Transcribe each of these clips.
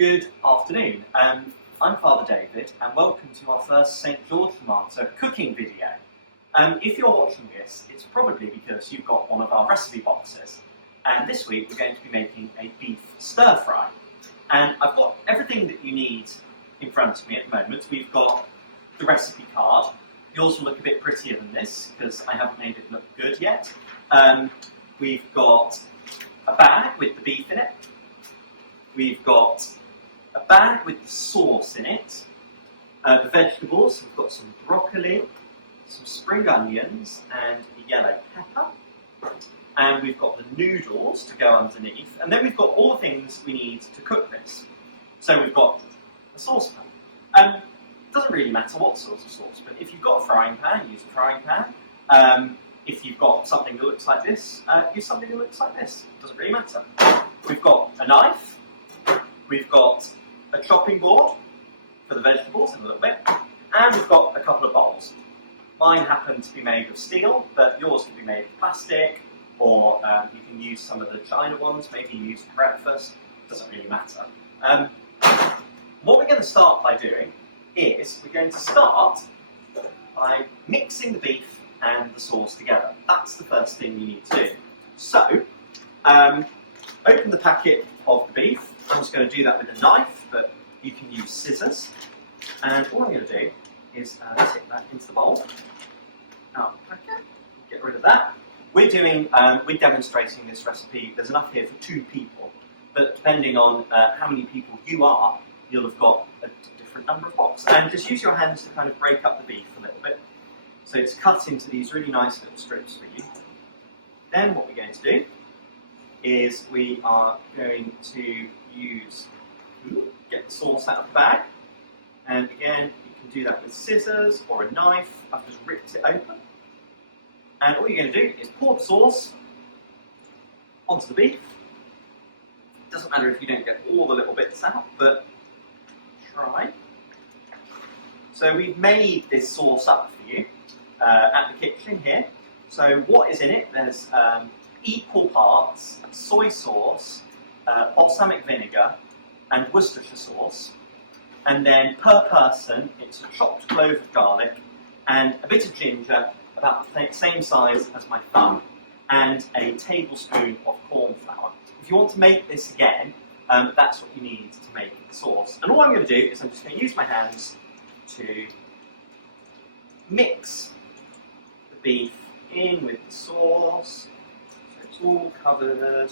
Good afternoon. I'm Father David and welcome to our first St George the Martyr cooking video. If you're watching this, it's probably because you've got one of our recipe boxes. And this week we're going to be making a beef stir fry. And I've got everything that you need in front of me at the moment. We've got the recipe card. Yours will look a bit prettier than this because I haven't made it look good yet. We've got a bag with the beef in it. We've got a bag with the sauce in it, the vegetables, we've got some broccoli, some spring onions and a yellow pepper, and we've got the noodles to go underneath, and then we've got all the things we need to cook this. So we've got a saucepan. It doesn't really matter what sort of sauce, but if you've got a frying pan, use a frying pan. If you've got something that looks like this, use something that looks like this. It doesn't really matter. We've got a knife, we've got a chopping board for the vegetables in a little bit, and we've got a couple of bowls. Mine happen to be made of steel, but yours could be made of plastic, or you can use some of the China ones, maybe use for breakfast, doesn't really matter. What we're going to start by doing is we're going to start by mixing the beef and the sauce together. That's the first thing you need to do. So, open the packet of the beef. I'm just going to do that with a knife, but you can use scissors. And all I'm going to do is tip that into the bowl. Out the packet. Get rid of that. We're demonstrating this recipe. There's enough here for 2 people, but depending on how many people you are, you'll have got a different number of pots. And just use your hands to kind of break up the beef a little bit. So it's cut into these really nice little strips for you. Then what we're going to do is we are going to get the sauce out of the bag, and again you can do that with scissors or a knife. I've just ripped it open, and all you're going to do is pour the sauce onto the beef. It doesn't matter if you don't get all the little bits out, but try. So we've made this sauce up for you at the kitchen here. So what is in it? There's equal parts soy sauce, balsamic vinegar and Worcestershire sauce, and then per person it's a chopped clove of garlic and a bit of ginger about the same size as my thumb, and a tablespoon of corn flour. If you want to make this again, that's what you need to make the sauce. And all I'm going to do is I'm just going to use my hands to mix the beef in with the sauce. So it's all covered. There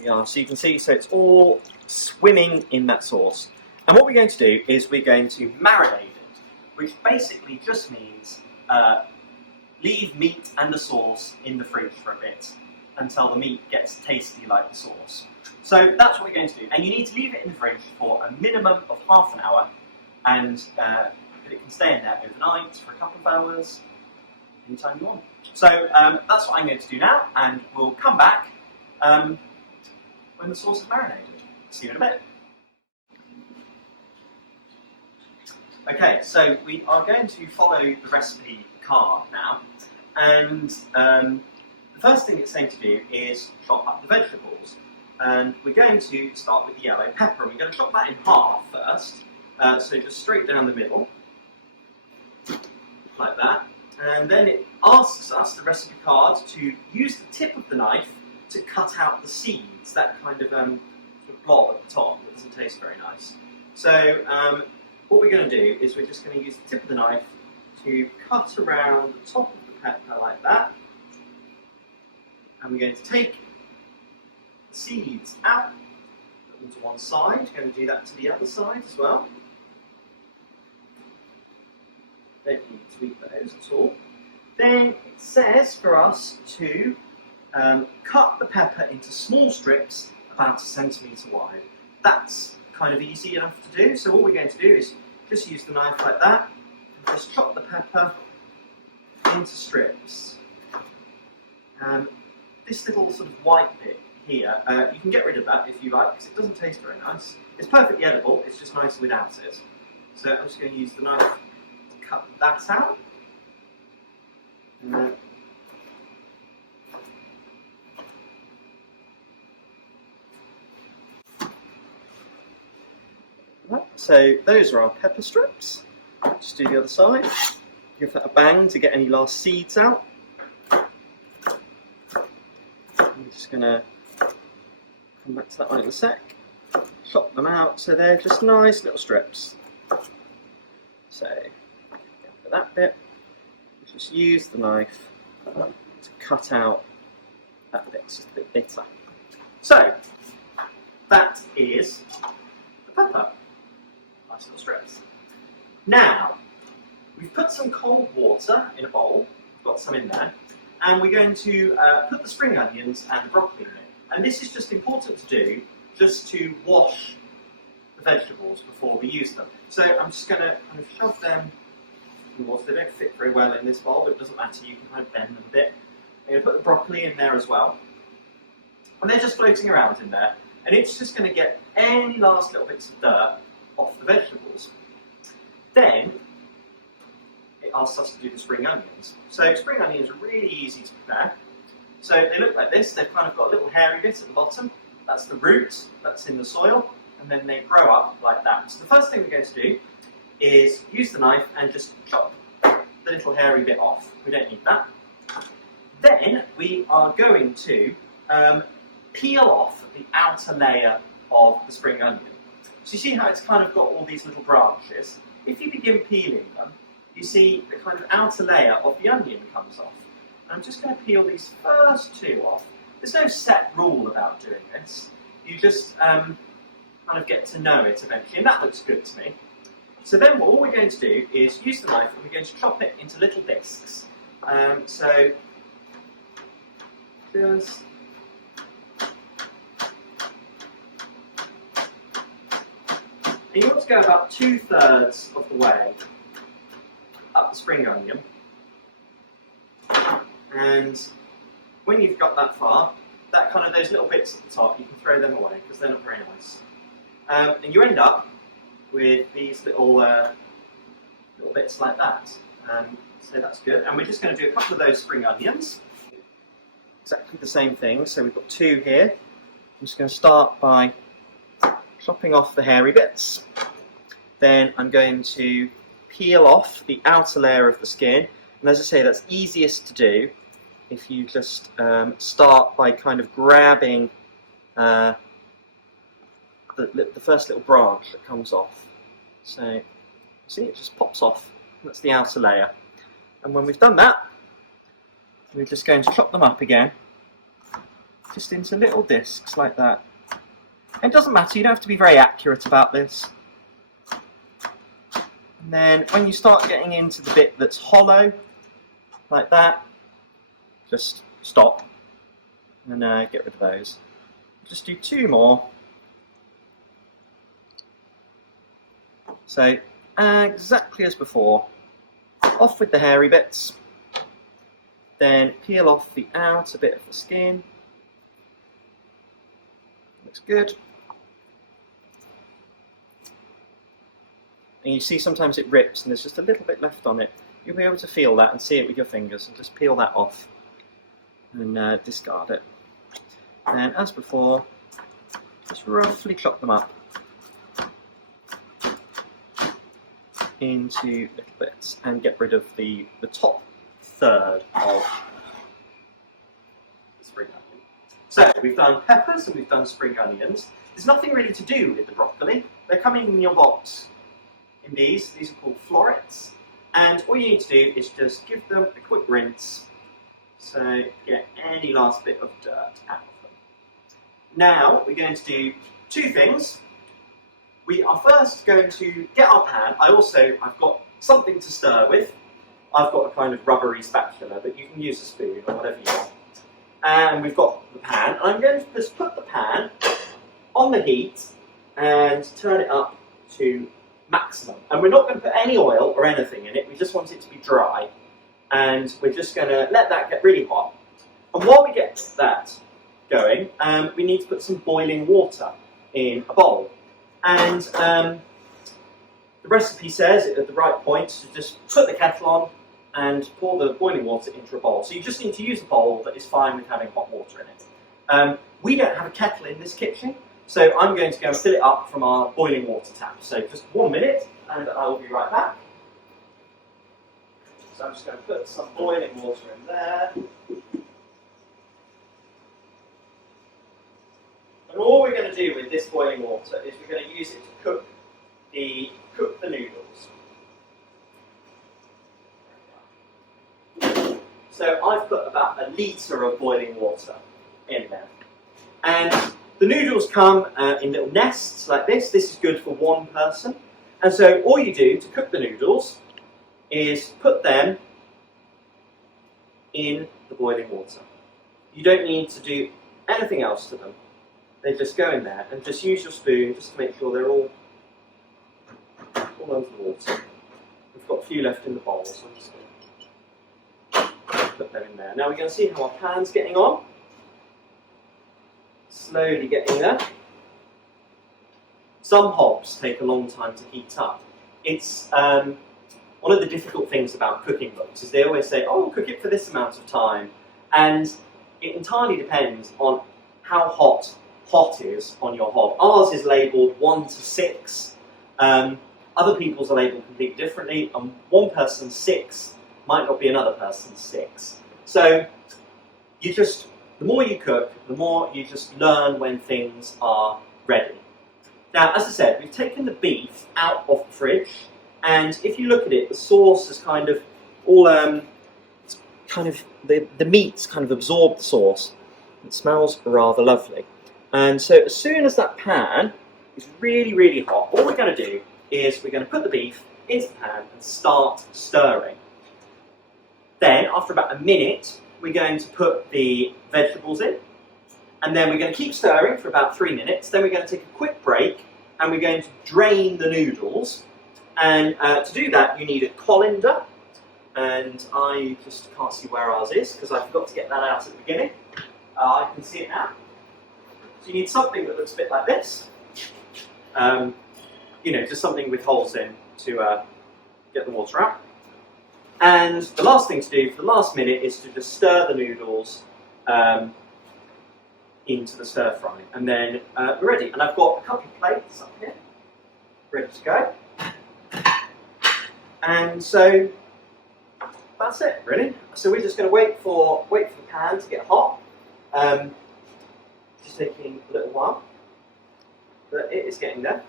we are. So you can see, so it's all swimming in that sauce. And what we're going to do is we're going to marinate it, which basically just means leave meat and the sauce in the fridge for a bit until the meat gets tasty like the sauce. So that's what we're going to do. And you need to leave it in the fridge for a minimum of half an hour, and it can stay in there overnight for a couple of hours, anytime you want. So that's what I'm going to do now, and we'll come back when the sauce is marinated. See you in a bit. Okay, so we are going to follow the recipe card now, and the first thing it's saying to do is chop up the vegetables. And we're going to start with the yellow pepper. We're going to chop that in half first, so just straight down the middle, like that. And then it asks us, the recipe card, to use the tip of the knife to cut out the seeds, that kind of, sort of blob at the top that doesn't taste very nice. So what we're going to do is we're just going to use the tip of the knife to cut around the top of the pepper like that. And we're going to take the seeds out, put them to one side. We're going to do that to the other side as well. Don't need to eat those at all. Then it says for us to cut the pepper into small strips about 1 centimetre wide. That's kind of easy enough to do. So all we're going to do is just use the knife like that and just chop the pepper into strips. This little sort of white bit here, you can get rid of that if you like, because it doesn't taste very nice. It's perfectly edible, it's just nice without it. So I'm just going to use the knife to cut that out. So those are our pepper strips. Just do the other side. Give that a bang to get any last seeds out. I'm just going to come back to that one in a sec. Chop them out so they're just nice little strips. So for that bit, just use the knife to cut out that bit, it's just a bit bitter. So that is the pepper. Nice little strips. Now, we've put some cold water in a bowl, we've got some in there, and we're going to put the spring onions and the broccoli in it. And this is just important to do, just to wash the vegetables before we use them. So I'm just going to kind of shove them in the water. They don't fit very well in this bowl, but it doesn't matter, you can kind of bend them a bit. I'm going to put the broccoli in there as well. And they're just floating around in there. And it's just going to get any last little bits of dirt off the vegetables. Then, it asks us to do the spring onions. So spring onions are really easy to prepare. So they look like this. They've kind of got a little hairy bit at the bottom. That's the root, that's in the soil, and then they grow up like that. So the first thing we're going to do is use the knife and just chop the little hairy bit off. We don't need that. Then we are going to peel off the outer layer of the spring onion. So you see how it's kind of got all these little branches? If you begin peeling them, you see the kind of outer layer of the onion comes off. I'm just going to peel these first two off. There's no set rule about doing this. You just kind of get to know it eventually, and that looks good to me. So then all we're going to do is use the knife and we're going to chop it into little discs. So just and you want to go about 2/3 of the way up the spring onion. And when you've got that far, that kind of those little bits at the top, you can throw them away because they're not very nice. And you end up with these little bits like that. So that's good. And we're just going to do a couple of those spring onions. Exactly the same thing. So we've got 2 here. I'm just going to start by chopping off the hairy bits. Then I'm going to peel off the outer layer of the skin. And as I say, that's easiest to do if you just start by kind of grabbing the first little branch that comes off. So, see, it just pops off. That's the outer layer. And when we've done that, we're just going to chop them up again, just into little discs like that. It doesn't matter, you don't have to be very accurate about this. And then when you start getting into the bit that's hollow, like that, just stop and get rid of those. Just do 2 more. So exactly as before, off with the hairy bits, then peel off the outer bit of the skin. Looks good. And you see sometimes it rips and there's just a little bit left on it. You'll be able to feel that and see it with your fingers, and just peel that off and discard it. And as before, just roughly chop them up into little bits and get rid of the top third of the spring onion. So we've done peppers and we've done spring onions. There's nothing really to do with the broccoli. They're coming in your box in these. These are called florets. And all you need to do is just give them a quick rinse, so get any last bit of dirt out of them. Now we're going to do 2 things. We are first going to get our pan. I've got something to stir with. I've got a kind of rubbery spatula, but you can use a spoon or whatever you want. And we've got the pan. I'm going to just put the pan on the heat and turn it up to maximum. And we're not going to put any oil or anything in it, we just want it to be dry. And we're just going to let that get really hot. And while we get that going, we need to put some boiling water in a bowl. And the recipe says at the right point to just put the kettle on and pour the boiling water into a bowl. So you just need to use a bowl that is fine with having hot water in it. We don't have a kettle in this kitchen, So I'm going to go and fill it up from our boiling water tap. So just 1 minute, and I will be right back. So I'm just going to put some boiling water in there. And all we're going to do with this boiling water is we're going to use it to cook the noodles. So I've put about 1 litre of boiling water in there. And the noodles come in little nests like this. This is good for 1 person. And so all you do to cook the noodles is put them in the boiling water. You don't need to do anything else to them. They just go in there, and just use your spoon just to make sure they're all under the water. We've got a few left in the bowl, so I'm just going to put them in there. Now we're going to see how our pan's getting on. Slowly getting there. Some hobs take a long time to heat up. It's one of the difficult things about cooking books is they always say, oh, cook it for this amount of time. And it entirely depends on how hot is on your hob. Ours is labelled 1 to 6. Other people's are labelled completely differently, and one person's 6 might not be another person's 6. So the more you cook, the more you just learn when things are ready. Now, as I said, we've taken the beef out of the fridge, and if you look at it, the sauce is kind of all, the meat's kind of absorbed the sauce. It smells rather lovely. And so as soon as that pan is really, really hot, all we're going to do is we're going to put the beef into the pan and start stirring. Then, after about 1 minute, we're going to put the vegetables in, and then we're going to keep stirring for about 3 minutes. Then we're going to take a quick break, and we're going to drain the noodles. And to do that, you need a colander, and I just can't see where ours is because I forgot to get that out at the beginning. I can see it now. So you need something that looks a bit like this. Just something with holes in to get the water out. And the last thing to do for the last minute is to just stir the noodles into the stir fry. And then we're ready. And I've got a couple of plates up here, ready to go. And so that's it, really. So we're just going to wait for the pan to get hot. Just taking a little while, but it is getting there.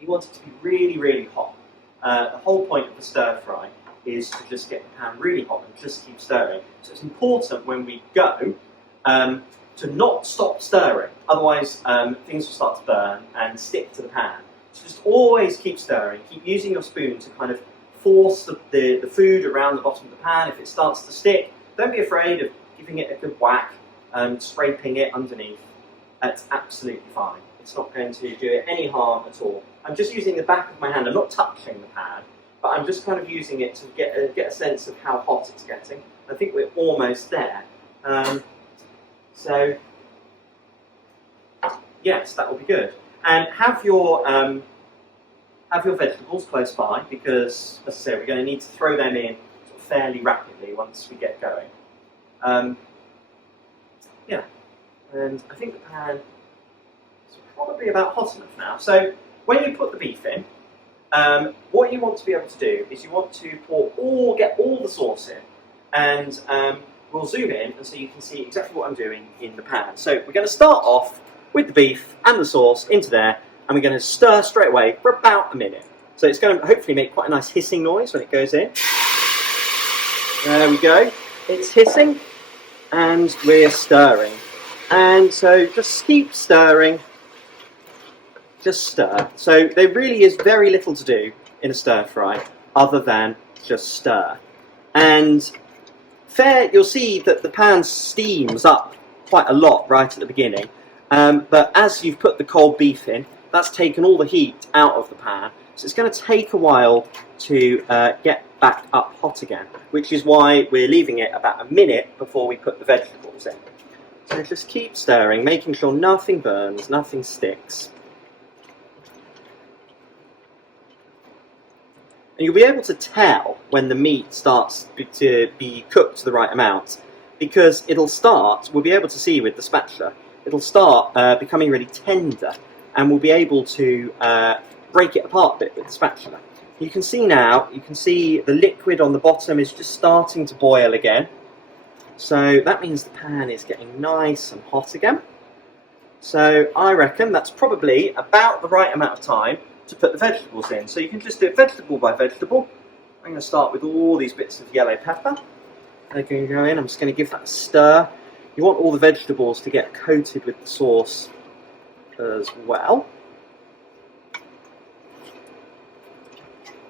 You want it to be really, really hot. The whole point of the stir fry is to just get the pan really hot and just keep stirring. So it's important when we go to not stop stirring, otherwise things will start to burn and stick to the pan. So just always keep stirring, keep using your spoon to kind of force the food around the bottom of the pan. If it starts to stick, don't be afraid of giving it a good whack and scraping it underneath. That's absolutely fine. It's not going to do it any harm at all. I'm just using the back of my hand. I'm not touching the pan, but I'm just kind of using it to get a sense of how hot it's getting. I think we're almost there. So, yes, that will be good. And have your vegetables close by because, as I say, we're going to need to throw them in sort of fairly rapidly once we get going. Yeah, and I think the pan is probably about hot enough now. So when you put the beef in, what you want to be able to do is you want to get all the sauce in, and we'll zoom in and so you can see exactly what I'm doing in the pan. So we're going to start off with the beef and the sauce into there, and we're going to stir straight away for about a minute. So it's going to hopefully make quite a nice hissing noise when it goes in. There we go. It's hissing, and we're stirring. And so just keep stirring. Just stir. So there really is very little to do in a stir fry other than just stir. And you'll see that the pan steams up quite a lot right at the beginning. But as you've put the cold beef in, that's taken all the heat out of the pan. So it's going to take a while to get back up hot again, which is why we're leaving it about a minute before we put the vegetables in. So just keep stirring, making sure nothing burns, nothing sticks. And you'll be able to tell when the meat starts to be cooked to the right amount, because we'll be able to see with the spatula, it'll start becoming really tender, and we'll be able to break it apart a bit with the spatula. You can see now, you can see the liquid on the bottom is just starting to boil again. So that means the pan is getting nice and hot again. So I reckon that's probably about the right amount of time to put the vegetables in. So you can just do it vegetable by vegetable. I'm going to start with all these bits of yellow pepper. They're going to go in. I'm just going to give that a stir. You want all the vegetables to get coated with the sauce as well.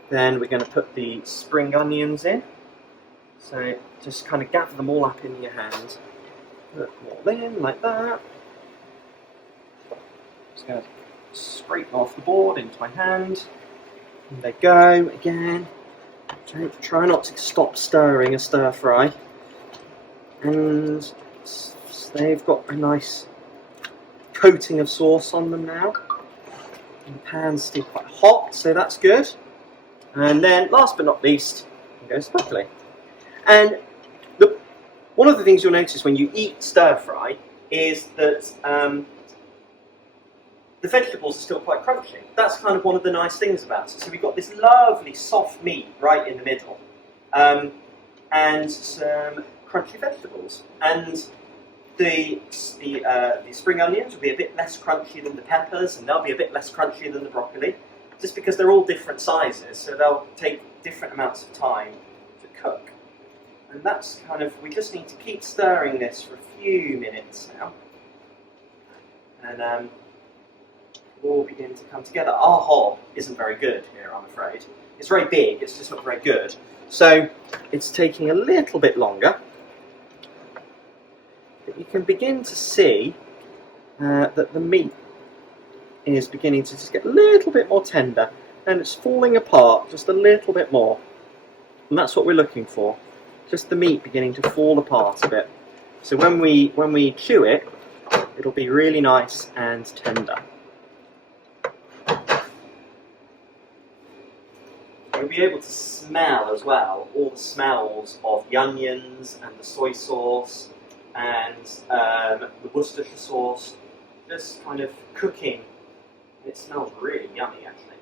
Then we're going to put the spring onions in. So just kind of gather them all up in your hand. Put them all in like that. Just going to scrape them off the board into my hand. And they go again. Try not to stop stirring a stir fry. And they've got a nice coating of sauce on them now. And the pan's still quite hot, so that's good. And then, last but not least, goes spatula. And one of the things you'll notice when you eat stir fry is that the vegetables are still quite crunchy. That's kind of one of the nice things about it. So we've got this lovely soft meat right in the middle, and some crunchy vegetables. And the spring onions will be a bit less crunchy than the peppers, and they'll be a bit less crunchy than the broccoli, just because they're all different sizes, so they'll take different amounts of time to cook. And that's kind of, we just need to keep stirring this for a few minutes now. And it'll all begin to come together. Our hob isn't very good here, I'm afraid. It's very big, it's just not very good. So it's taking a little bit longer. But you can begin to see that the meat is beginning to just get a little bit more tender, and it's falling apart just a little bit more. And that's what we're looking for. Just the meat beginning to fall apart a bit. So when we chew it, it'll be really nice and tender. You'll be able to smell as well all the smells of the onions and the soy sauce and the Worcestershire sauce just kind of cooking. It smells really yummy, actually.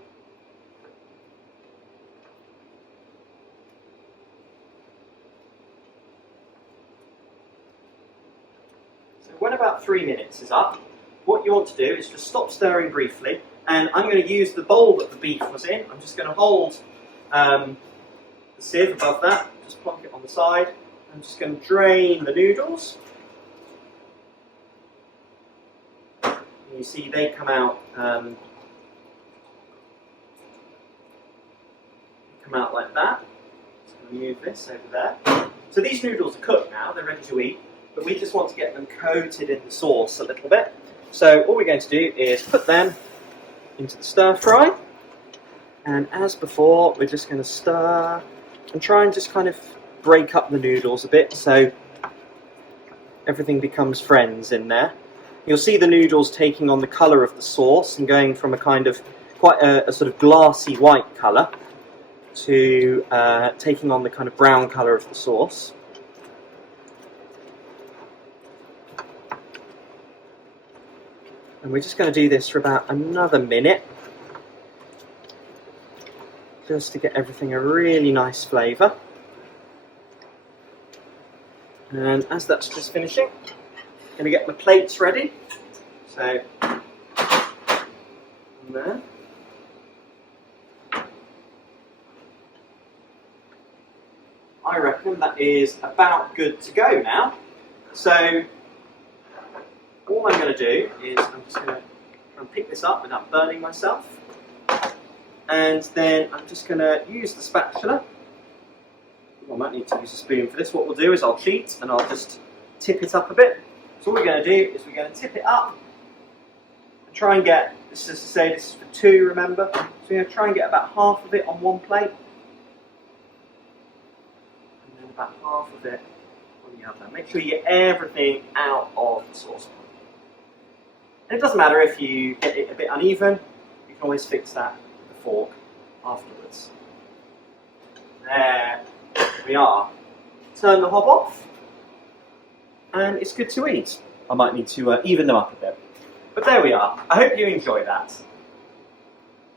So when about 3 minutes is up, what you want to do is just stop stirring briefly, and I'm going to use the bowl that the beef was in. I'm just going to hold the sieve above that, just plonk it on the side. I'm just going to drain the noodles. You see they come out like that. Just going to move this over there. So these noodles are cooked now, they're ready to eat, but we just want to get them coated in the sauce a little bit. So all we're going to do is put them into the stir fry, and as before we're just going to stir and try and just kind of break up the noodles a bit so everything becomes friends in there. You'll see the noodles taking on the colour of the sauce and going from a kind of quite a sort of glassy white colour to taking on the kind of brown colour of the sauce. And we're just going to do this for about another minute, just to get everything a really nice flavour. And as that's just finishing, I'm going to get my plates ready. So, there. I reckon that is about good to go now. So, all I'm going to do is I'm just going to try and pick this up without burning myself. And then I'm just going to use the spatula. I might need to use a spoon for this. What we'll do is I'll cheat and I'll just tip it up a bit. So all we're going to do is we're going to tip it up and try and get, this is to say this is for two, remember? So we're going to try and get about half of it on one plate. And then about half of it on the other. Make sure you get everything out of the saucepan. And it doesn't matter if you get it a bit uneven, you can always fix that with a fork afterwards. There we are. Turn the hob off, and it's good to eat. I might need to even them up a bit. But there we are. I hope you enjoy that.